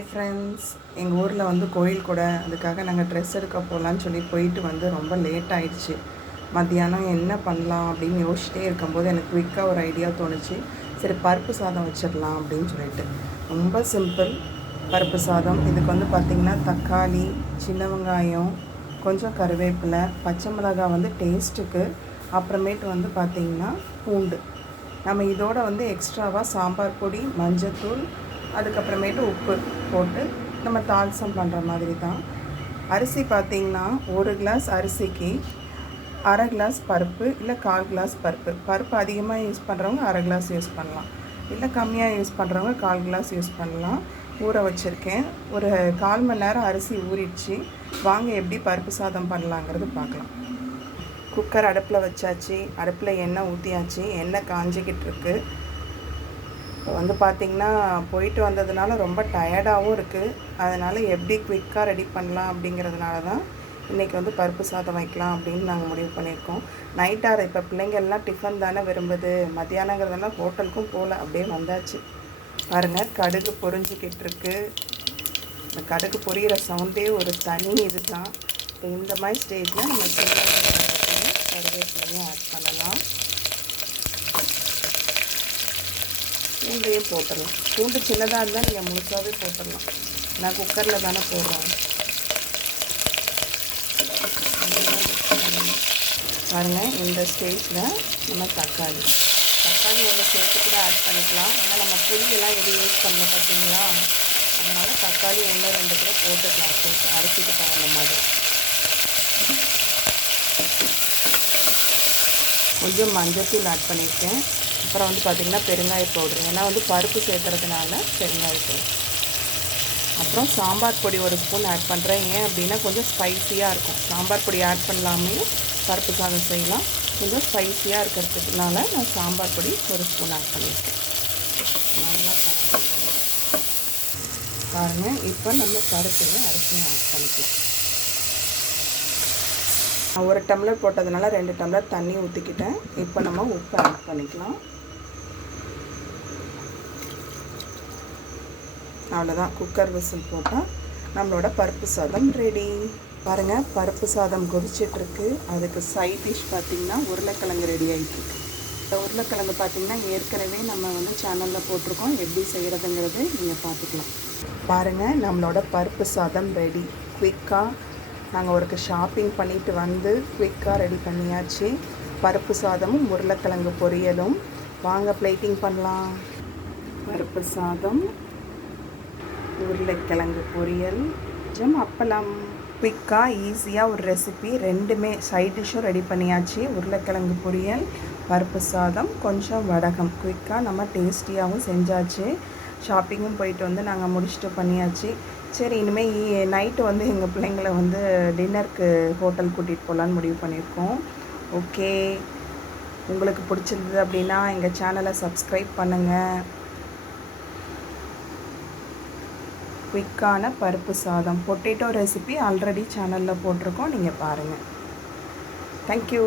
Friends எங்கள் ஊரில் வந்து கோயில் கூட அதுக்காக நாங்கள் ட்ரெஸ் எடுக்க போகலான்னு சொல்லி போயிட்டு வந்து ரொம்ப லேட் ஆயிடுச்சு. மத்தியானம் என்ன பண்ணலாம் அப்படின்னு யோசிச்சிட்டே இருக்கும்போது எனக்கு குயிக்காக ஒரு ஐடியா தோணுச்சு. சரி பருப்பு சாதம் வச்சிடலாம் அப்படின்னு சொல்லிட்டு. ரொம்ப சிம்பிள் பருப்பு சாதம். இதுக்கு வந்து பார்த்திங்கன்னா தக்காளி சின்ன வெங்காயம் கொஞ்சம் கருவேப்பிலை பச்சை மிளகாய் வந்து டேஸ்ட்டுக்கு அப்புறமேட்டு வந்து பார்த்திங்கன்னா பூண்டு. நம்ம இதோட வந்து எக்ஸ்ட்ராவாக சாம்பார் பொடி மஞ்சத்தூள் அதுக்கப்புறமேட்டு உப்பு போட்டு நம்ம தால்சம் பண்ணுற மாதிரி தான். அரிசி பார்த்திங்கன்னா ஒரு கிளாஸ் அரிசிக்கு அரை கிளாஸ் பருப்பு இல்லை கால் கிளாஸ் பருப்பு. பருப்பு அதிகமாக யூஸ் பண்ணுறவங்க அரை கிளாஸ் யூஸ் பண்ணலாம். இல்லை கம்மியாக யூஸ் பண்ணுறவங்க கால் கிளாஸ் யூஸ் பண்ணலாம். ஊற வச்சுருக்கேன். ஒரு கால் மணி நேரம் அரிசி ஊறிடுச்சு. வாங்க எப்படி பருப்பு சாதம் பண்ணலாங்கிறது பார்க்கலாம். குக்கர் அடுப்பில் வச்சாச்சு. அடுப்பில் எண்ணெய் ஊற்றியாச்சு எண்ணெய் காஞ்சிக்கிட்டு இருக்குது வந்து பார்த்திங்கன்னா போயிட்டு வந்ததுனால ரொம்ப டயர்டாகவும் இருக்குது அதனால் எப்படி குயிக்காக ரெடி பண்ணலாம் அப்படிங்கிறதுனால தான் இன்றைக்கி வந்து பருப்பு சாதம் வைக்கலாம் அப்படின்னு நாங்கள் முடிவு பண்ணியிருக்கோம். நைட் ஆறு இப்போ பிள்ளைங்கள்லாம் டிஃபன் தானே விரும்புது. மத்தியானங்கிறதெல்லாம் ஹோட்டலுக்கும் போகல அப்படியே வந்தாச்சு. பாருங்கள் கடுகு பொறிஞ்சிக்கிட்டு இருக்கு இந்த கடுகு பொரியிற சவுண்டே ஒரு தனி இது தான் இப்போ இந்த மாதிரி ஸ்டேஜில் நம்ம சின்ன கருவேப்பிலையும் ஆட் பண்ணலாம். பூண்டையும் போட்டுடலாம் பூண்டு சின்னதாக இருந்தால் நீங்கள் முழுசாகவே போட்டுடலாம் நான் குக்கரில் தானே போடுறோம் பாருங்கள் இந்த ஸ்டேஜில் நம்ம தக்காளி. தக்காளி ஒன்று சேர்த்து கூட ஆட் பண்ணிக்கலாம். ஏன்னா நம்ம புளியெல்லாம் எதுவும் யூஸ் பண்ணல பார்த்தீங்களா அதனால் தக்காளி ஒன்று ரெண்டு கூட போட்டுக்கலாம். போட்டு அரிசிக்கு தகுந்த மாதிரி. கொஞ்சம் மஞ்சத்தூள் ஆட் பண்ணியிருக்கேன். அப்புறம் வந்து பார்த்திங்கன்னா பெருங்காய பவுட்ரு ஏன்னா வந்து பருப்பு சேர்த்துறதுனால பெருங்காய பவுடர் அப்புறம் சாம்பார் பொடி ஒரு ஸ்பூன் ஆட் பண்ணுறேன் ஏன் அப்படின்னா கொஞ்சம் ஸ்பைஸியாக இருக்கும். சாம்பார் பொடி ஆட் பண்ணலாமே. பருப்பு சாதம் செய்யலாம். கொஞ்சம் ஸ்பைஸியாக இருக்கிறதுனால நான் சாம்பார் பொடி ஒரு ஸ்பூன் ஆட் பண்ணியிருக்கேன். நல்லா கலந்து பாருங்கள் இப்போ நம்ம பருப்பையும் அரிசியும் ஆட் பண்ணிக்கலாம். ஒரு டம்ளர் போட்டதுனால ரெண்டு டம்ளர் தண்ணி ஊற்றிக்கிட்டேன் இப்போ நம்ம உப்பு ஆட் பண்ணிக்கலாம். அவ்வளோதான் குக்கர் விசில் போட்டால் நம்மளோட பருப்பு சாதம் ரெடி பாருங்கள் பருப்பு சாதம் கொதிச்சிட்ருக்கு அதுக்கு சைட் டிஷ் பார்த்திங்கன்னா உருளைக்கிழங்கு ரெடி ஆகிட்டுருக்கு இந்த உருளைக்கிழங்கு பார்த்திங்கன்னா ஏற்கனவே நம்ம வந்து சேனலில் போட்டிருக்கோம். எப்படி செய்கிறதுங்கிறது நீங்கள் பார்த்துக்கலாம் பாருங்கள் நம்மளோட பருப்பு சாதம் ரெடி குயிக்காக நாங்கள் ஒருக்கு ஷாப்பிங் பண்ணிட்டு வந்து குயிக்காக ரெடி பண்ணியாச்சு. பருப்பு சாதமும் உருளைக்கிழங்கு பொரியலும். வாங்க பிளேட்டிங் பண்ணலாம். பருப்பு சாதம் உருளைக்கிழங்கு பொரியல். கொஞ்சம் அப்பளம் குயிக்காக ஈஸியாக ஒரு ரெசிபி ரெண்டுமே சைட் டிஷ்ஷும் ரெடி பண்ணியாச்சு. உருளைக்கிழங்கு பொரியல் பருப்பு சாதம் கொஞ்சம் வடகம். குயிக்காக நம்ம டேஸ்டியாகவும் செஞ்சாச்சு. ஷாப்பிங்கும் போயிட்டு வந்து நாங்கள் முடிச்சுட்டு பண்ணியாச்சு. சரி இனிமேல் நைட்டு வந்து எங்கள் பிள்ளைங்களை வந்து டின்னருக்கு ஹோட்டல் கூட்டிகிட்டு போகலான்னு முடிவு பண்ணியிருக்கோம். ஓகே உங்களுக்கு பிடிச்சிருந்தது அப்படின்னா எங்கள் சேனலை சப்ஸ்கிரைப் பண்ணுங்கள் குயிக்கான பருப்பு சாதம். பொட்டேட்டோ ரெசிபி ஆல்ரெடி சேனலில் போட்டிருக்கோம். நீங்கள் பாருங்கள் தேங்க்யூ